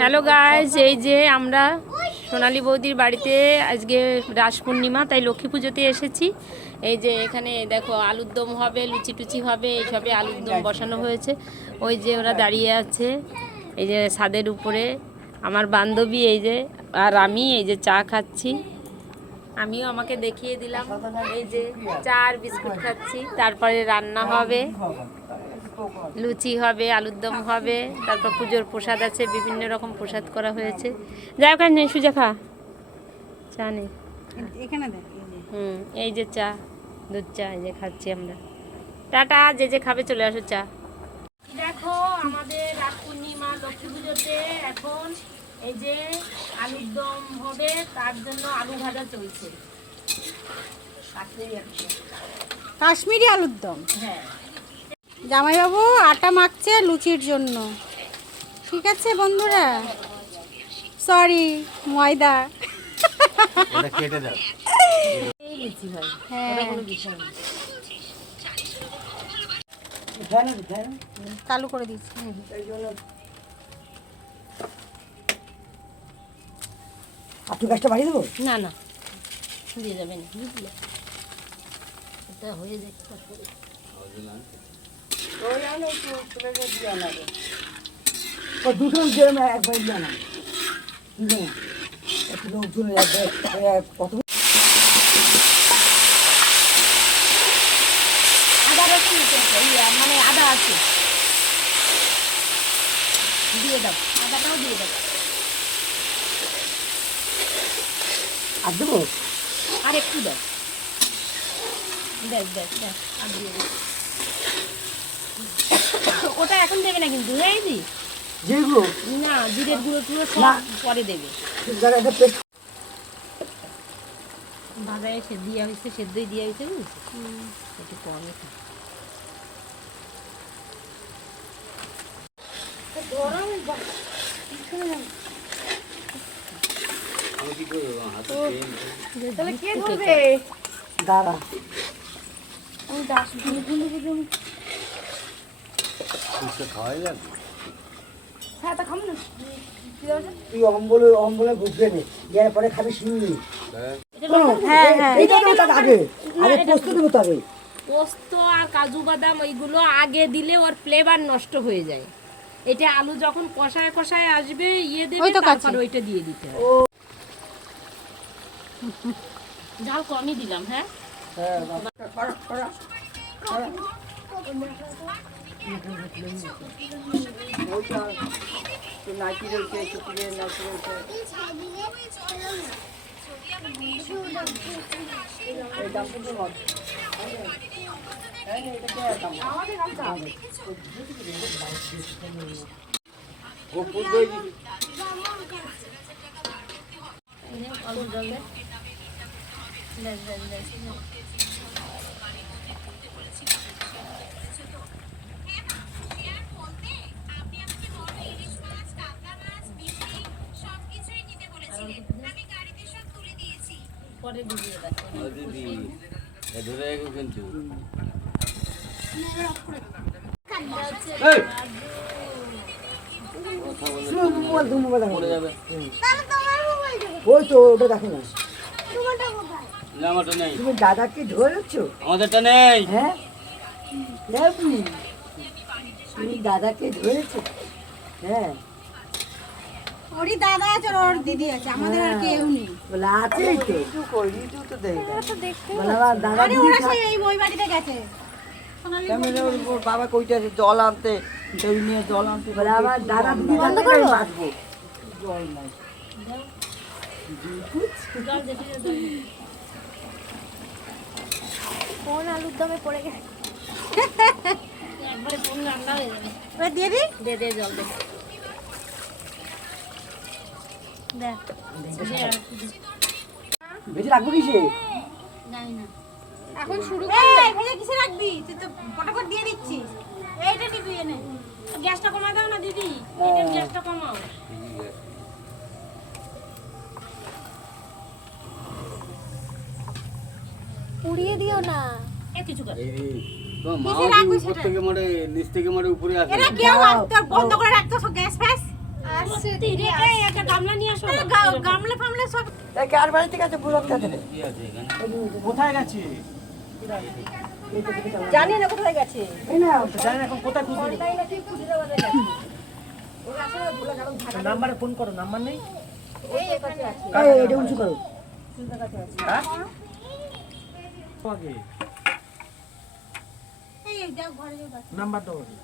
Hello guys, এই যে আমরা সোনালী বৌদির বাড়িতে আজকে রাস পূর্ণিমা, তাই লক্ষ্মী পুজোতে এসেছি। এই যে এখানে দেখো আলুর দম হবে, লুচি টুচি হবে, এইসবে আলুর দম বসানো হয়েছে। ওই যে ওরা দাঁড়িয়ে আছে এই যে ছাদের উপরে, আমার বান্ধবী এই যে, আর আমি এই যে চা খাচ্ছি। আমিও আমাকে দেখিয়ে দিলাম, এই যে চা আর বিস্কুট খাচ্ছি। তারপরে রান্না হবে, লুচি হবে, আলুর দম হবে, তারপর পুজোর প্রসাদ আছে, বিভিন্ন রকম প্রসাদ করা হয়েছে। যাই ওখানে নেই, সুজা খা, চা নেই এখানে এই যে চা, দুধ চা, এই যে খাচ্ছি আমরা। টাটা, যে যে খাবে চলে আসো চা। দেখো আমাদের রাস পূর্ণিমা লক্ষ্মী পুজোতে এখন এই যে আলুর দম হবে, তার জন্য আলু ভাজা চলছে। কাশ্মীরি আলুর দম। হ্যাঁ, জামাইবাবু আটা মাখছে লুচির জন্য। ঠিক আছে বন্ধুরা, সরি ময়দা। এটা কেটে দাও। এই লুচি হয়, হ্যাঁ ওটা কোনো বিষয় না। চালু করে দিচ্ছি। আপনি গাছটা বাড়িয়ে দেবো? না না, দিয়ে যাবেন, বুঝলে এটা হয়ে যায়। দুটো দিয়ে একবার দিয়ে না একটু লোকজন কত আদা রসুন মানে আদা আছে, দিয়ে দাও, আদাটাও দিয়ে দাও। আর দেবো? আর একটু দাও, দেখ দেখ দেখ, আর দিয়ে দাও। ওটা এখন দেবে না কিন্তু, এই দি যেগুলো না, জিরের গুঁড়ো টুড়ো না। সব পরে দেবে। একটা পেস্ট বাজারে দেওয়া হয়েছে, সেদ্ধই দেওয়া হয়েছে, বুঝেছি একটু কমই খাই। আমি কি করবো হাতে তাহলে কে ধরবে? দাঁড়া আমি ডাস্টবিনে ফেলে দিলাম। ফুচকা খাওয়াই যাবে। হ্যাঁ তা খাম না। তুই অম্বলে বুঝবে নি, এর পরে খাবি শুনবি। হ্যাঁ হ্যাঁ এইটা দেবো তার আগে, আগে পোস্ত দেবো তবে। পোস্ত আর কাজু বাদাম ওইগুলো আগে দিলে ওর ফ্লেভার নষ্ট হয়ে যায়। এটা আলু যখন কষায় কষায় আসবে ইয়ে দেবে, ওই তো তারপর কাছে। ওইটা দিয়ে দিতে হবে। ঝাল কমই দিলাম। হ্যাঁ, ও ফুটবে কি? অল্প জল দে। দেখ দেখ দেখ, পরে দিয়ে দেখ। ও দিদি এ ধরে রাখো কিন্তু। এই! কথা বলে মোবাইল পড়ে যাবে। ওই তো ওটা দেখো না, না আমারটা নেই, তুমি দাদাকে ধরেছ? আমাদেরটা নেই। হ্যাঁ নেবি, তুমি দাদাকে ধরেছ? হ্যাঁ ওরই দাদা আছে আর ওর দিদি আছে, আমাদের আর কেউ নেই। বলে আছেই তো বলে আমার দাদা আরে দিদি ওরা সেই এই ওই বাড়িতে গেছে। সোনালী বাবা কইতে আছে জল আনতে, দই নিয়ে জল আনতে। বলে আমার দাদা দিদি বন্ধ থাকলে করবো? আমি বাঁচবো। জল নাই জল দেখি জল। কোন আলুর দমে পড়ে গেছে? একবারে কোন রান্না হয়ে যাবে। ওরা দিয়ে দি। দে দে জল দে। দেখ বেশি রাখবো কিসে? জানি না। এখন শুরু করবে। এই ভেজে কিসে রাখবি? তুই তো ফটাফট দিয়ে দিচ্ছিস। এইটা নিবি এনে। গ্যাসটা কমা দাও না দিদি, এটা গ্যাসটা কমাও। উড়িয়ে দিও না। এ কিছু কর। এই তোমার মা কিসে রাখবো উপর সেটা? থেকে মারে নিচ থেকে মারে উপরে আসে। এরা কেউ তোর বন্ধ করে রাখতো সব গ্যাস ফ্যাস। এই একটা গামলা নিয়ে আসো না। গামলা ফামলা সব এই কার বাড়ি থেকে আছে বুঝতে দেবে কি আছে এখানে? কোথায় গেছে? জানি না কোথায় গেছে এই না জানেন এখন কোথায় খুঁজে নাম্বারে ফোন করো, নাম্বার নেই? এই এখানে আছে এই এটা উঁচু করো হ্যাঁ? আগে এই যাও ঘরে যাও নাম্বার দাও আগে।